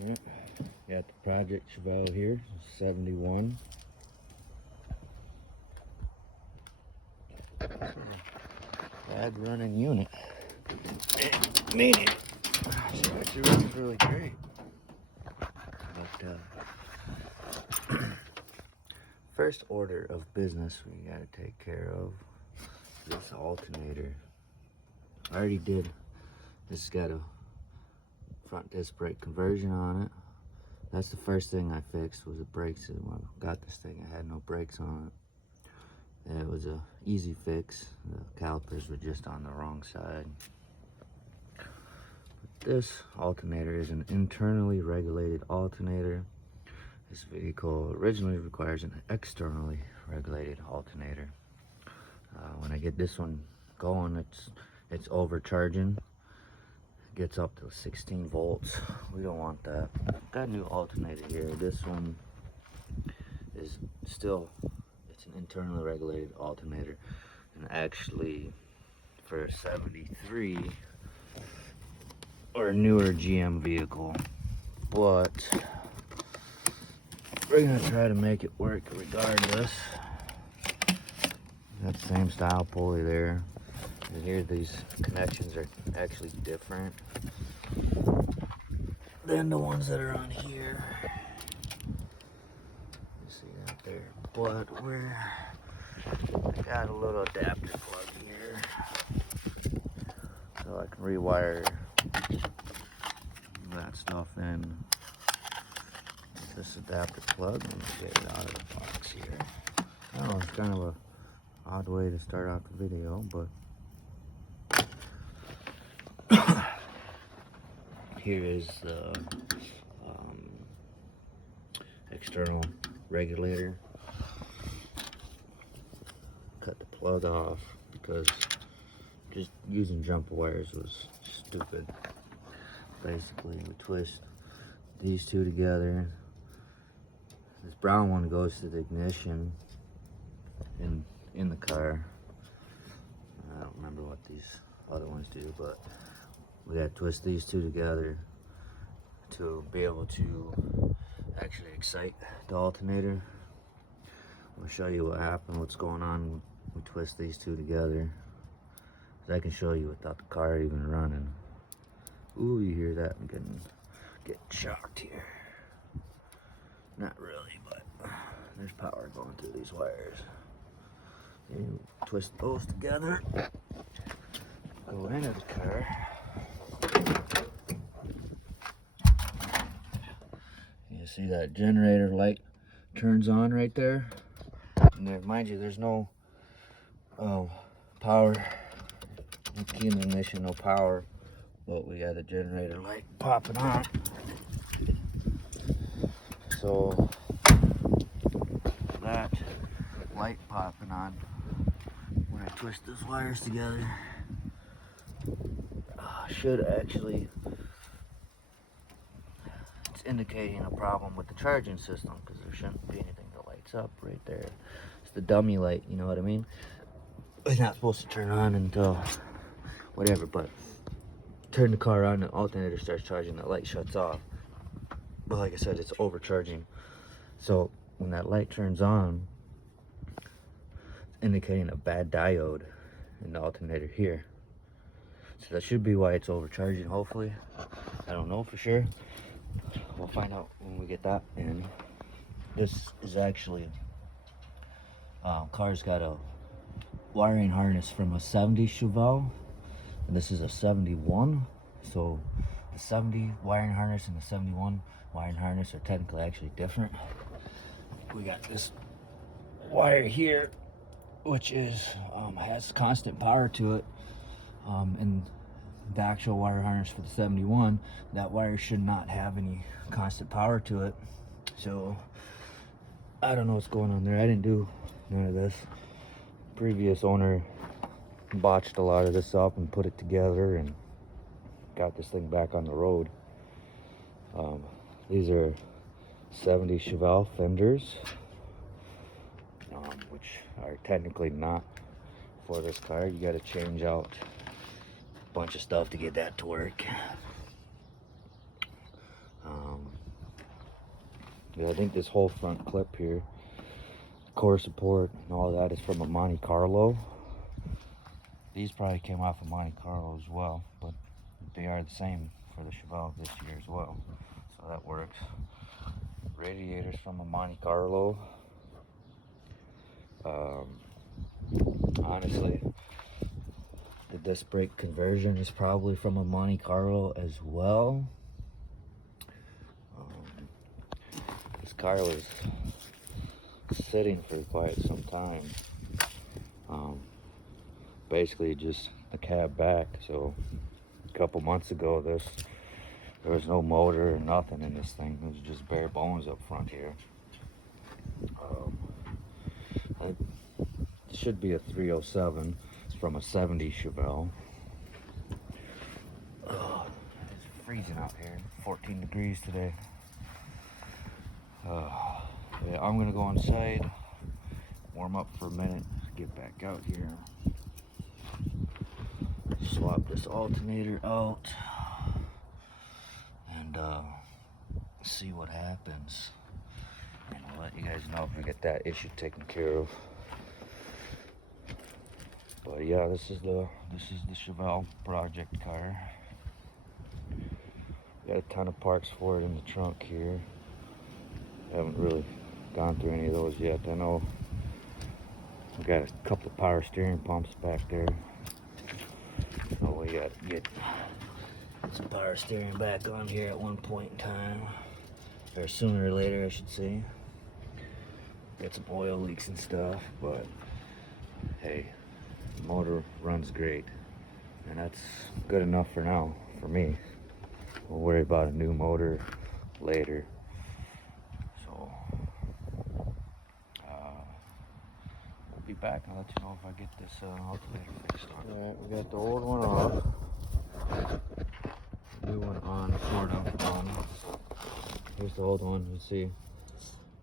Yeah, got the Project Chevelle here, 71. Bad running unit. Meaning, she actually runs really great. But first order of business we gotta take care of this alternator. I already did. This has got a front disc brake conversion on it. That's the first thing I fixed, was the brakes. When I got this thing, I had no brakes on it. And it was a easy fix. The calipers were just on the wrong side. But this alternator is an internally regulated alternator. This vehicle originally requires an externally regulated alternator. When I get this one going, it's overcharging. It gets up to 16 volts. We don't want that. Got a new alternator here. This one is still, it's an internally regulated alternator, and actually for a 73 or a newer GM vehicle, but we're gonna try to make it work regardless. That same style pulley there, and here these connections are actually different than the ones that are on here. You see that there, but we're got a little adapter plug here, so I can rewire that stuff in this adapter plug and get it out of the box here. I know it's kind of a odd way to start out the video, but here is the external regulator. Cut the plug off because just using jumper wires was stupid. Basically, we twist these two together. This brown one goes to the ignition in the car. I don't remember what these other ones do, but we gotta twist these two together to be able to actually excite the alternator. I'll show you what happened, what's going on when we twist these two together. I can show you without the car even running. Ooh, you hear that? I'm getting shocked here. Not really, but there's power going through these wires. You twist those together, go into the car. You see that generator light turns on right there? And there, mind you, there's no power. No key in the ignition, no power. But we got the generator light popping on. So that light popping on, when I twist those wires together, should actually, it's indicating a problem with the charging system, because there shouldn't be anything that lights up right there. It's the dummy light, you know what I mean? It's not supposed to turn on until whatever, but turn the car on, the alternator starts charging, the light shuts off. But like I said, it's overcharging. So when that light turns on, it's indicating a bad diode in the alternator here. So that should be why it's overcharging, hopefully. I don't know for sure. We'll find out when we get that in. This is actually, car's got a wiring harness from a 70 Chevelle, and this is a 71. So the 70 wiring harness and the 71 wiring harness are technically actually different. We got this wire here, which is has constant power to it, and the actual wire harness for the 71, that wire should not have any constant power to it. So I don't know what's going on there. I didn't do none of this. Previous owner botched a lot of this up and put it together and got this thing back on the road. These are 70 Chevelle fenders, which are technically not for this car. You got to change out a bunch of stuff to get that to work. Yeah, I think this whole front clip here, core support and all that, is from a Monte Carlo. These probably came off of Monte Carlo as well, but they are the same for the Chevelle this year as well, so that works. Radiators from a Monte Carlo. Honestly, the disc brake conversion is probably from a Monte Carlo as well. This car was sitting for quite some time. Basically just the cab back. So a couple months ago, there was no motor or nothing in this thing. It was just bare bones up front here. It should be a 307. It's from a 70 Chevelle. It's freezing out here. 14 degrees today. Yeah, I'm gonna go inside, warm up for a minute, get back out here, swap this alternator out, and see what happens. And I'll let you guys know if we get that issue taken care of. But yeah, this is the Chevelle project car. Got a ton of parts for it in the trunk here. Haven't really gone through any of those yet. I know we got a couple of power steering pumps back there. So we got to get some power steering back on here at one point in time. Or sooner or later, I should say. Got some oil leaks and stuff, but hey, the motor runs great. And that's good enough for now, for me. We'll worry about a new motor later. Be back. I'll let you know if I get this alternator fixed on. Alright, we got the old one off. New one on, sort of on. Here's the old one. You see,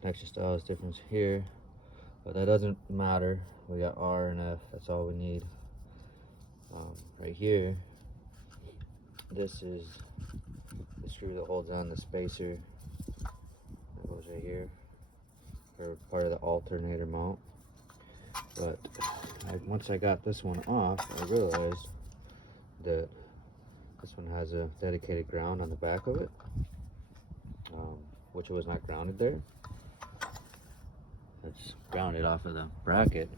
connection style is different here, but that doesn't matter. We got R and F. That's all we need. Right here, this is the screw that holds on the spacer. That goes right here, or part of the alternator mount. But once I got this one off, I realized that this one has a dedicated ground on the back of it, which was not grounded there. It's grounded off of the bracket,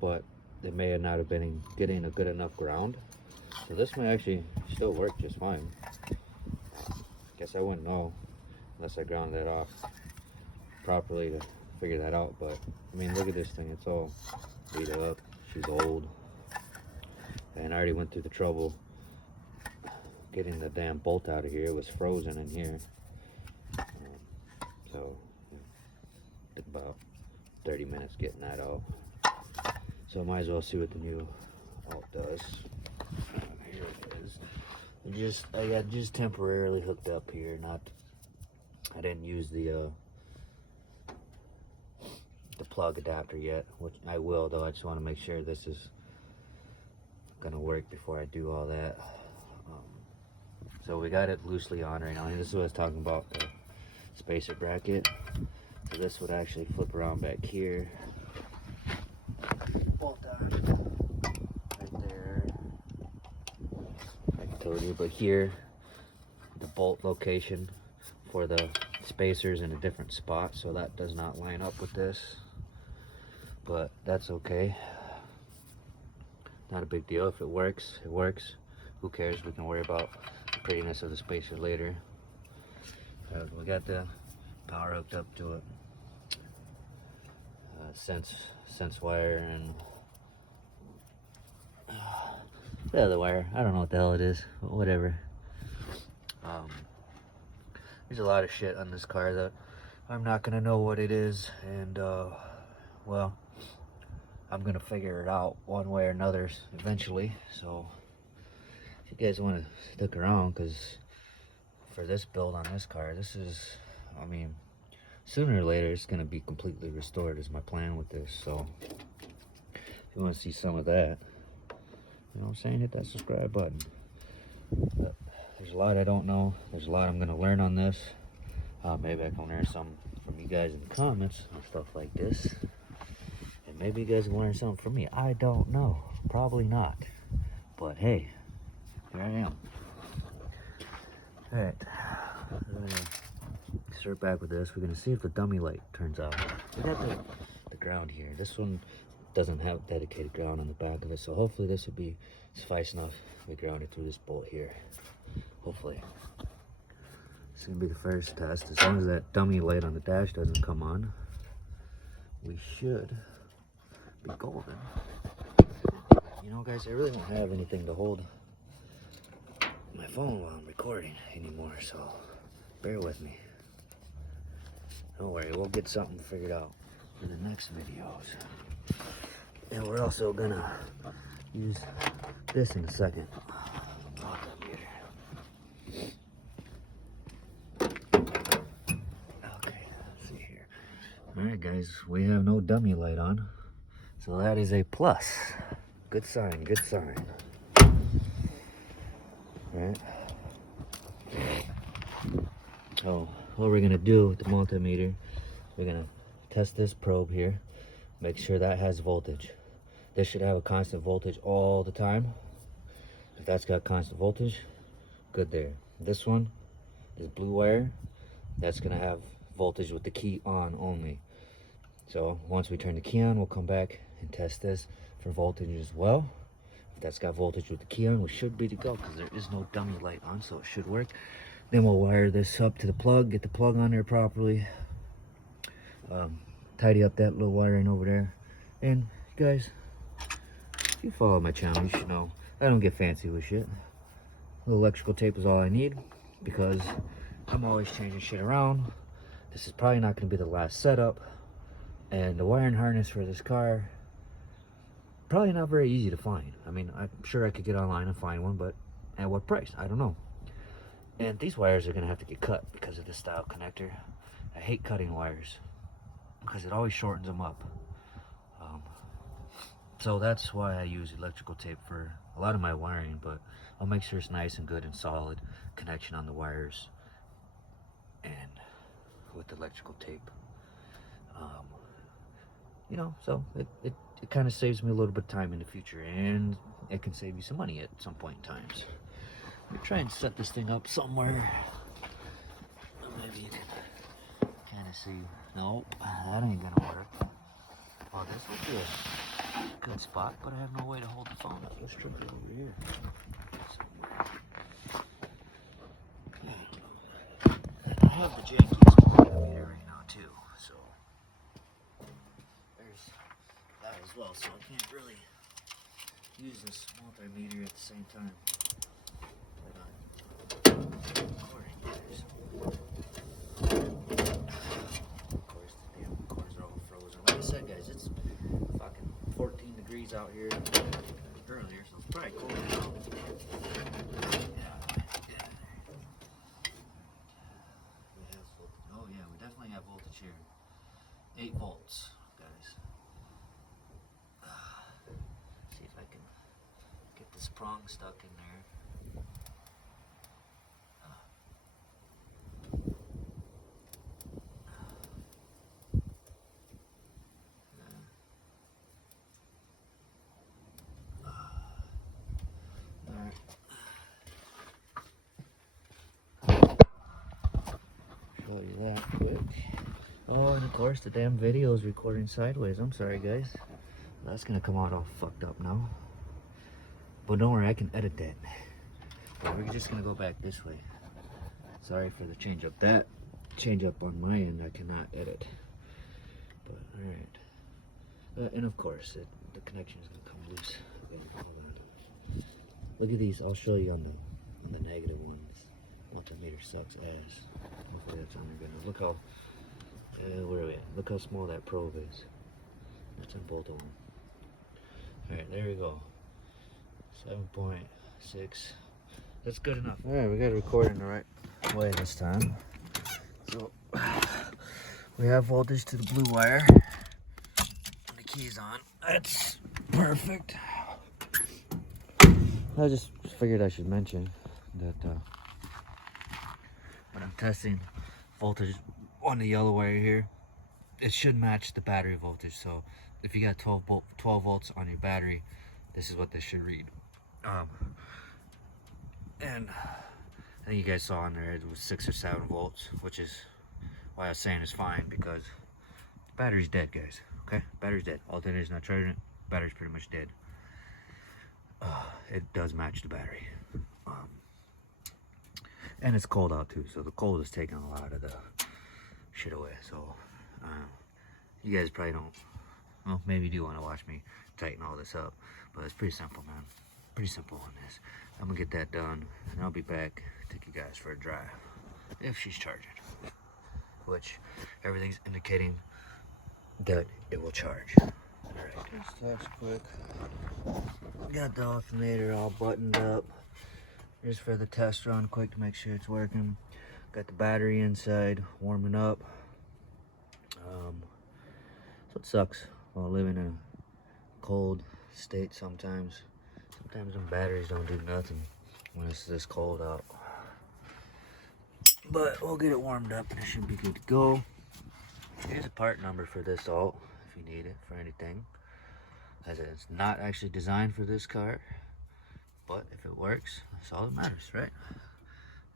but it may not have been getting a good enough ground. So this may actually still work just fine. Guess I wouldn't know unless I ground that off properly to figure that out. But I mean, look at this thing, it's all beat up. She's old, and I already went through the trouble getting the damn bolt out of here. It was frozen in here, so yeah, took about 30 minutes getting that out. So I might as well see what the new alt does. Here it is. I got just temporarily hooked up here. I didn't use the plug adapter yet, which I will, though. I just want to make sure this is gonna work before I do all that. So we got it loosely on right now, and this is what I was talking about, the spacer bracket. So this would actually flip around back here, bolt on right there, like I told you. But here, the bolt location for the spacers in a different spot, so that does not line up with this, but that's okay. Not a big deal. If it works, it works. Who cares? We can worry about the prettiness of the spacer later. We got the power hooked up to it. Sense wire and the other wire. I don't know what the hell it is, but whatever. There's a lot of shit on this car that I'm not gonna know what it is, and well, I'm gonna figure it out one way or another eventually. So if you guys want to stick around, because for this build on this car, this is, I mean, sooner or later it's gonna be completely restored is my plan with this. So if you want to see some of that, you know what I'm saying, hit that subscribe button. But there's a lot I don't know. There's a lot I'm gonna learn on this. Maybe I can learn something from you guys in the comments and stuff like this. And maybe you guys can learn something from me. I don't know. Probably not. But hey, here I am. Alright. Start back with this. We're going to see if the dummy light turns out. We got the ground here. This one doesn't have dedicated ground on the back of it. So hopefully this will be suffice enough. We ground it through this bolt here. Hopefully. It's going to be the first test. As long as that dummy light on the dash doesn't come on, we should be golden. You know, guys, I really don't have anything to hold my phone while I'm recording anymore, so bear with me. Don't worry, we'll get something figured out for the next videos. And we're also gonna use this in a second. Alright guys, we have no dummy light on, so that is a plus. Good sign, good sign. Alright. So what we're gonna do with the multimeter, we're gonna test this probe here, make sure that has voltage. This should have a constant voltage all the time. If that's got constant voltage, good there. This one is blue wire, that's gonna have voltage with the key on only. So once we turn the key on, we'll come back and test this for voltage as well. If that's got voltage with the key on, we should be to go because there is no dummy light on, so it should work. Then we'll wire this up to the plug, get the plug on there properly. Tidy up that little wiring over there. And guys, if you follow my channel, you should know I don't get fancy with shit. A little electrical tape is all I need because I'm always changing shit around. This is probably not going to be the last setup. And the wiring harness for this car, probably not very easy to find. I mean, I'm sure I could get online and find one, but at what price? I don't know. And these wires are going to have to get cut because of this style connector. I hate cutting wires because it always shortens them up. So that's why I use electrical tape for a lot of my wiring, but I'll make sure it's nice and good and solid connection on the wires and with the electrical tape. You know, so it kind of saves me a little bit of time in the future, and it can save you some money at some point in time. So I'm gonna try and set this thing up somewhere. Maybe you can kind of see. Nope, that ain't gonna work. Oh, this would be a good spot, but I have no way to hold the phone up. Let's try it over here. I have the jankiest multimeter right now too, so there's that as well. So I can't really use this multimeter at the same time. Of course, the damn cords are all frozen. Like I said, guys, it's fucking 14 degrees out here earlier, so it's probably cold now. Oh yeah, we definitely have voltage here. 8 volts, guys. See if I can get this prong stuck in there. Show you that quick. Oh, and of course the damn video is recording sideways. I'm sorry, guys. That's gonna come out all fucked up now. But don't worry, I can edit that. But we're just gonna go back this way. Sorry for the change up. That change up on my end I cannot edit. But alright. And of course the connection is gonna come loose. Wait, hold on. Look at these. I'll show you on the negative ones. Multimeter sucks ass. Hopefully that's on there good. Look how where are we at? Look how small that probe is. That's on both of them. Alright, there we go. 7.6. That's good enough. Alright, we got it recording the right way this time. So we have voltage to the blue wire. And the key's on. That's perfect. I just figured I should mention that when I'm testing voltage on the yellow wire here, it should match the battery voltage. So if you got 12 volts on your battery, this is what this should read. And I think you guys saw in there it was 6 or 7 volts, which is why I was saying it's fine, because the battery's dead, guys. Okay, battery's dead. Alternator's not charging it. Battery's pretty much dead. It does match the battery. And it's cold out too, so the cold is taking a lot of the shit away. So you guys probably don't, well, maybe you do want to watch me tighten all this up, but it's pretty simple, man. Pretty simple on this. I'm gonna get that done, and I'll be back, take you guys for a drive, if she's charging, which everything's indicating that it will charge. Alright, just touch quick. Got the alternator all buttoned up, just for the test run quick to make sure it's working. Got the battery inside, warming up. So it sucks while living in a cold state sometimes. Sometimes them batteries don't do nothing when it's this cold out. But we'll get it warmed up and it should be good to go. Here's a part number for this alt if you need it for anything. As it's not actually designed for this car, but if it works, that's all that matters, right?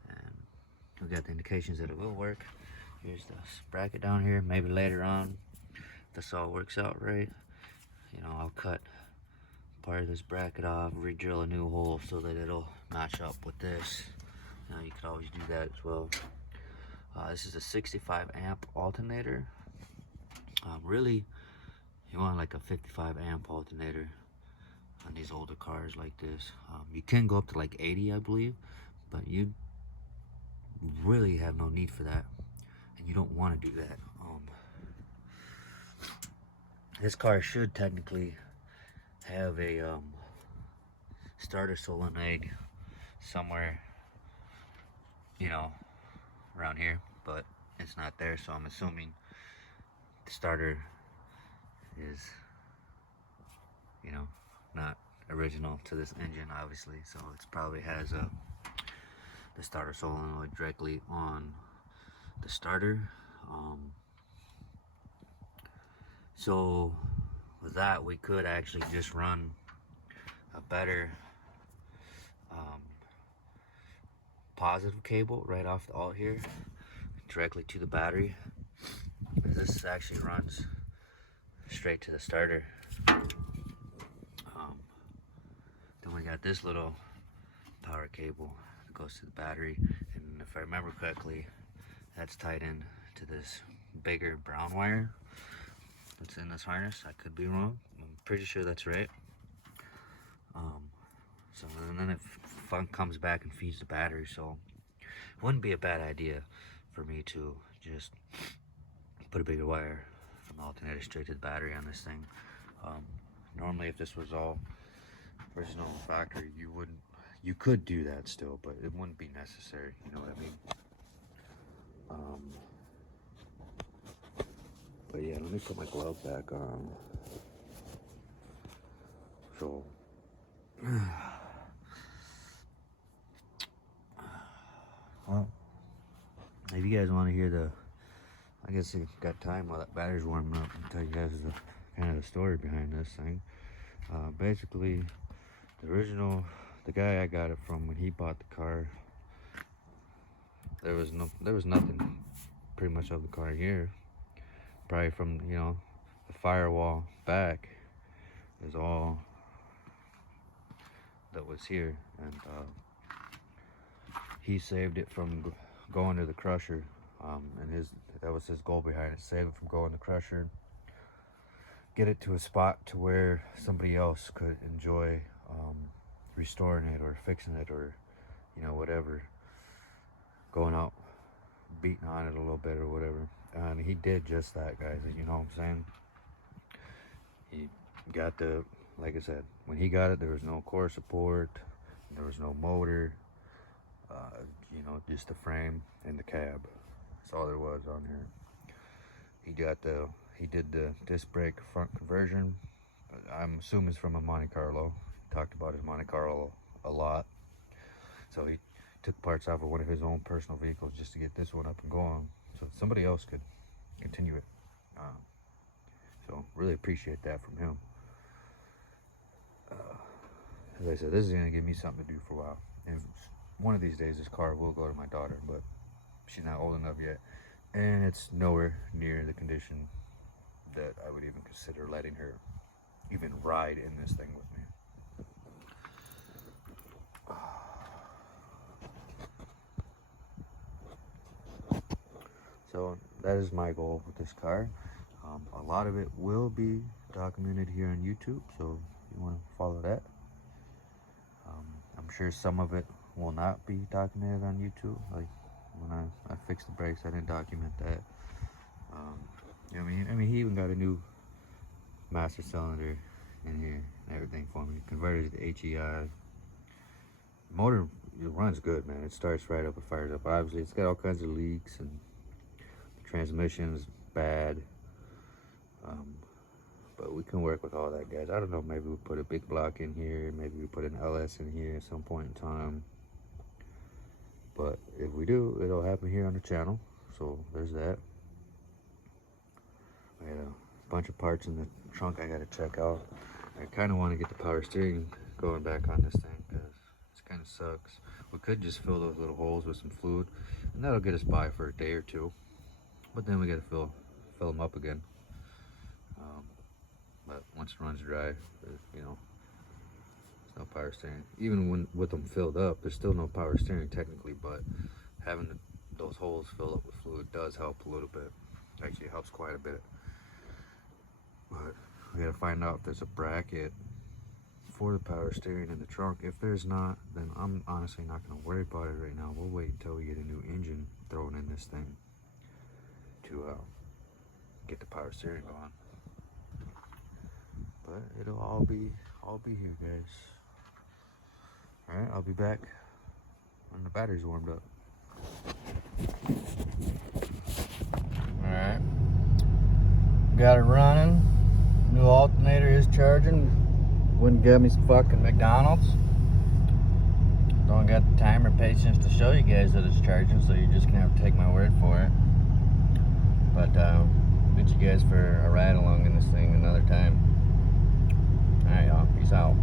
And we got the indications that it will work. Here's the bracket down here. Maybe later on, if this all works out right, you know, I'll cut part of this bracket off, re-drill a new hole so that it'll match up with this. You know, you could always do that as well. This is a 65 amp alternator. Really, you want like a 55 amp alternator on these older cars like this. You can go up to like 80, I believe, but you really have no need for that, and you don't want to do that. This car should technically have a starter solenoid somewhere, you know, around here, but it's not there, so I'm assuming the starter is, you know, not original to this engine, obviously, so it probably has the starter solenoid directly on the starter. So with that, we could actually just run a better positive cable right off the alt here directly to the battery. This actually runs straight to the starter. Then we got this little power cable that goes to the battery, and if I remember correctly, that's tied in to this bigger brown wire that's in this harness. I could be wrong. I'm pretty sure that's right. So and then it comes back and feeds the battery, so it wouldn't be a bad idea for me to just put a bigger wire from the alternator straight to the battery on this thing. Normally, if this was all original factory, you could do that still, but it wouldn't be necessary, you know what I mean? But yeah, let me put my glove back on. So well, if you guys want to hear the, I guess you got time while that battery's warming up, I'll tell you guys the kind of the story behind this thing. Basically, the guy I got it from, when he bought the car, there was nothing pretty much of the car here. Probably from, you know, the firewall back is all that was here, and he saved it from going to the crusher, and that was his goal behind it: save it from going to the crusher, get it to a spot to where somebody else could enjoy restoring it or fixing it, or, you know, whatever, going out beating on it a little bit or whatever. And he did just that, guys. You know what I'm saying? He got like I said, when he got it, there was no core support, there was no motor, you know, just the frame and the cab. That's all there was on here. He did the disc brake front conversion. I'm assuming it's from a Monte Carlo. He talked about his Monte Carlo a lot. So he took parts off of one of his own personal vehicles just to get this one up and going. So so somebody else could continue it. So really appreciate that from him. As I said, this is gonna give me something to do for a while. And one of these days, this car will go to my daughter, but she's not old enough yet, and it's nowhere near the condition that I would even consider letting her even ride in this thing with me. So that is my goal with this car. A lot of it will be documented here on YouTube, so if you want to follow that. I'm sure some of it will not be documented on YouTube. Like when I fixed the brakes, I didn't document that. I mean, he even got a new master cylinder in here and everything for me. Converted to HEI. Motor, it runs good, man. It starts right up, it fires up. Obviously, it's got all kinds of leaks, and the transmission is bad. But we can work with all that, guys. I don't know, maybe we put a big block in here, maybe we put an LS in here at some point in time. But if we do, it'll happen here on the channel. So there's that. I got a bunch of parts in the trunk I gotta check out. I kind of want to get the power steering going back on this thing, because it kind of sucks. We could just fill those little holes with some fluid, and that'll get us by for a day or two. But then we gotta fill them up again. But once it runs dry, you know, there's no power steering. Even when with them filled up, there's still no power steering technically, but having those holes filled up with fluid does help a little bit. Actually, it helps quite a bit. But we gotta find out if there's a bracket for the power steering in the trunk. If there's not, then I'm honestly not gonna worry about it right now. We'll wait until we get a new engine thrown in this thing to get the power steering going. But it'll all be here, guys. All right, I'll be back when the battery's warmed up. All right, got it running. New alternator is charging. Wouldn't get me some fucking McDonald's. Don't got the time or patience to show you guys that it's charging, so you're just gonna have to take my word for it. But meet you guys for a ride along in this thing another time. Alright, y'all. Peace out.